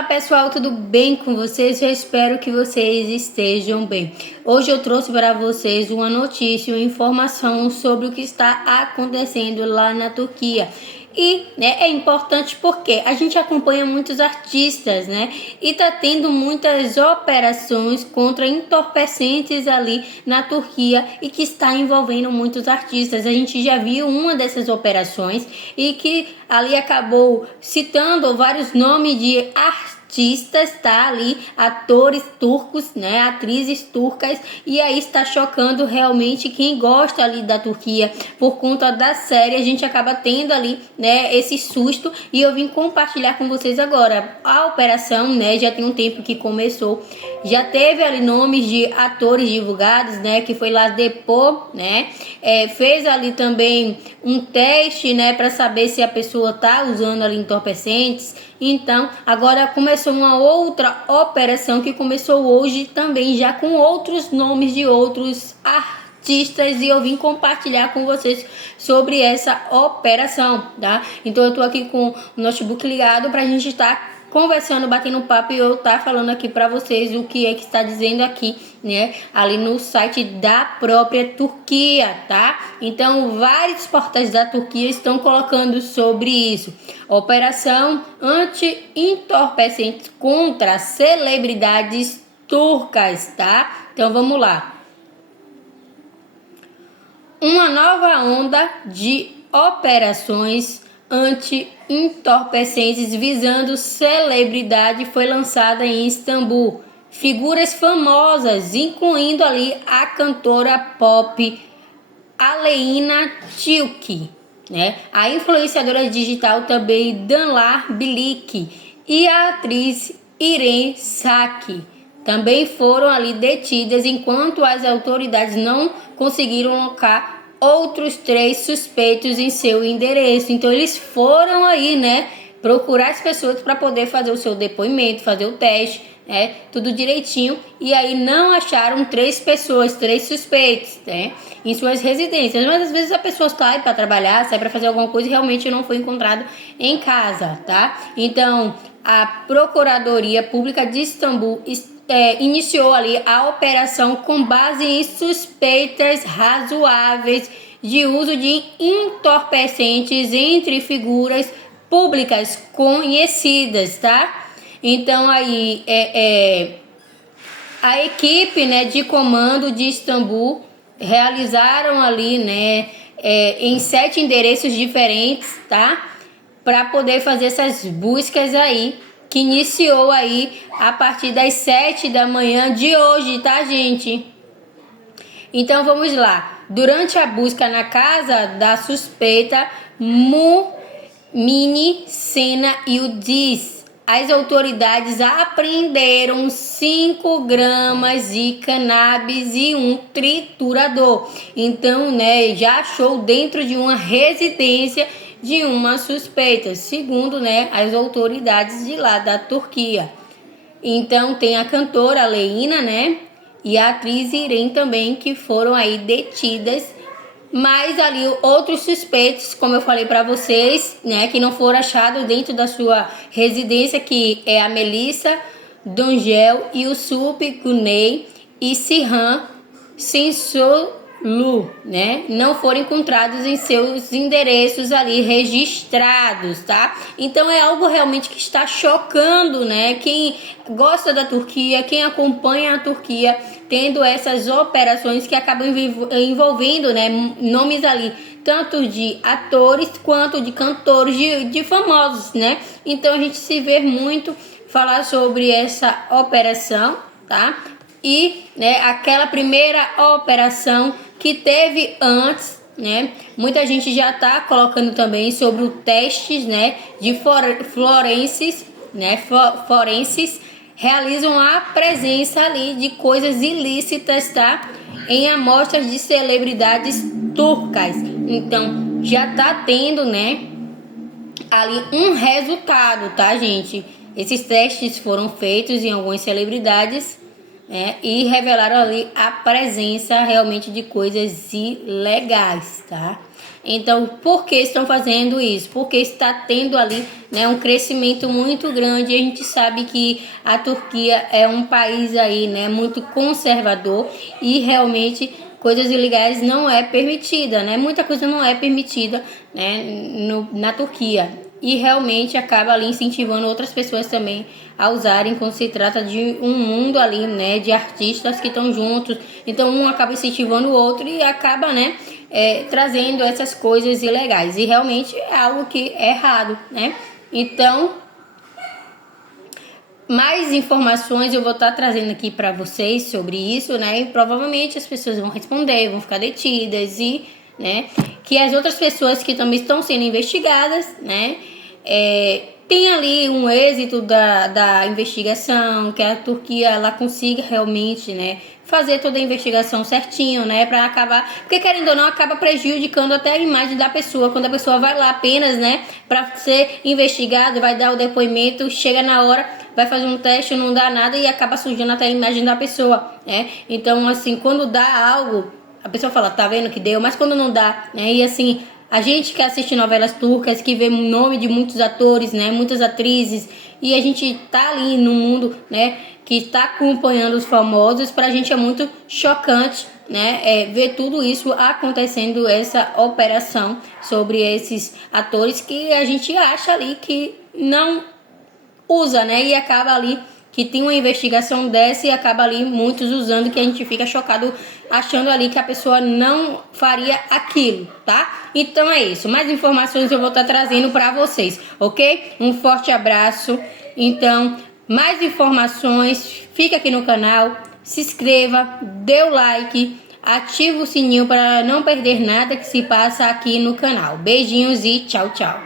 Fala pessoal, tudo bem com vocês? Eu espero que vocês estejam bem. Hoje eu trouxe para vocês uma notícia, uma informação sobre o que está acontecendo lá na Turquia. E é importante porque a gente acompanha muitos artistas, e tá tendo muitas operações contra entorpecentes ali na Turquia e que está envolvendo muitos artistas. A gente já viu uma dessas operações e que ali acabou citando vários nomes de artistas, tá ali, atores turcos, atrizes turcas, e aí está chocando realmente quem gosta ali da Turquia por conta da série. A gente acaba tendo ali, esse susto, e eu vim compartilhar com vocês agora. A operação, já tem um tempo que começou, já teve ali nomes de atores divulgados, que foi lá depor, fez ali também um teste, para saber se a pessoa tá usando ali entorpecentes. Então, agora começou uma outra operação que começou hoje também, já com outros nomes de outros artistas, e eu vim compartilhar com vocês sobre essa operação, tá? Então eu tô aqui com o notebook ligado pra gente estar conversando, batendo papo, e eu falando aqui para vocês o que é que está dizendo aqui, ali no site da própria Turquia, tá? Então, vários portais da Turquia estão colocando sobre isso. Operação anti-entorpecentes contra celebridades turcas, tá? Então, vamos lá. Uma nova onda de operações anti-entorpecentes visando celebridade foi lançada em Istambul. Figuras famosas, incluindo ali a cantora pop Aleyna Tilki, a influenciadora digital também Danlar Bilic e a atriz Irene Saki também foram ali detidas, enquanto as autoridades não conseguiram locar outros 3 suspeitos em seu endereço. Então eles foram aí, procurar as pessoas para poder fazer o seu depoimento, fazer o teste, tudo direitinho, e aí não acharam 3 pessoas, 3 suspeitos, em suas residências. Mas às vezes a pessoa sai para trabalhar, sai para fazer alguma coisa e realmente não foi encontrado em casa, tá? Então a Procuradoria Pública de Istambul iniciou ali a operação com base em suspeitas razoáveis de uso de entorpecentes entre figuras públicas conhecidas, tá? Então aí a equipe, de comando de Istambul realizaram ali, em 7 endereços diferentes, tá? Para poder fazer essas buscas aí, que iniciou aí a partir das 7 da manhã de hoje, tá, gente? Então vamos lá. Durante a busca na casa da suspeita Mumini Sena Yildiz, as autoridades apreenderam 5 gramas de cannabis e um triturador. Então, já achou dentro de uma residência de uma suspeita, segundo, as autoridades de lá da Turquia. Então tem a cantora Aleyna, e a atriz Irene também, que foram aí detidas. Mas ali outros suspeitos, como eu falei para vocês, que não foram achados dentro da sua residência, que é a Melissa Dongel, Yusuf Güney e Sirhan Sinsolu, não foram encontrados em seus endereços ali registrados, tá? Então é algo realmente que está chocando, quem gosta da Turquia, quem acompanha a Turquia, tendo essas operações que acabam envolvendo, nomes ali, tanto de atores quanto de cantores, de famosos, Então a gente se vê muito falar sobre essa operação, tá? E, aquela primeira operação que teve antes, muita gente já tá colocando também sobre o testes, de forenses, forenses realizam a presença ali de coisas ilícitas, tá? Em amostras de celebridades turcas. Então, já tá tendo, ali um resultado, tá, gente? Esses testes foram feitos em algumas celebridades, e revelaram ali a presença realmente de coisas ilegais, tá? Então, por que estão fazendo isso? Porque está tendo ali, né, um crescimento muito grande. A gente sabe que a Turquia é um país aí, né, muito conservador e realmente coisas ilegais não é permitida, né? Muita coisa não é permitida, né, na Turquia. E realmente acaba ali incentivando outras pessoas também a usarem quando se trata de um mundo ali, né, de artistas que estão juntos. Então um acaba incentivando o outro e acaba, né, trazendo essas coisas ilegais. E realmente é algo que é errado, né? Então, mais informações eu vou estar trazendo aqui para vocês sobre isso, né? E provavelmente as pessoas vão responder, vão ficar detidas e, né, que as outras pessoas que também estão sendo investigadas, né, tem ali um êxito da investigação, que a Turquia ela consiga realmente, né, fazer toda a investigação certinho, né, para acabar, porque querendo ou não acaba prejudicando até a imagem da pessoa, quando a pessoa vai lá apenas, né, para ser investigado, vai dar o depoimento, chega na hora, vai fazer um teste, não dá nada e acaba sujando até a imagem da pessoa, né? Então, assim, quando dá algo, a pessoa fala, tá vendo que deu, mas quando não dá, né? E assim, a gente que assiste novelas turcas, que vê o nome de muitos atores, né, muitas atrizes, e a gente tá ali no mundo, né, que está acompanhando os famosos, pra gente é muito chocante, né, ver tudo isso acontecendo, essa operação sobre esses atores que a gente acha ali que não usa, né, e acaba ali que tem uma investigação dessa e acaba ali muitos usando, que a gente fica chocado achando ali que a pessoa não faria aquilo, tá? Então é isso, mais informações eu vou estar trazendo para vocês, ok? Um forte abraço. Então, mais informações, fica aqui no canal, se inscreva, dê o like, ativa o sininho para não perder nada que se passa aqui no canal. Beijinhos e tchau, tchau.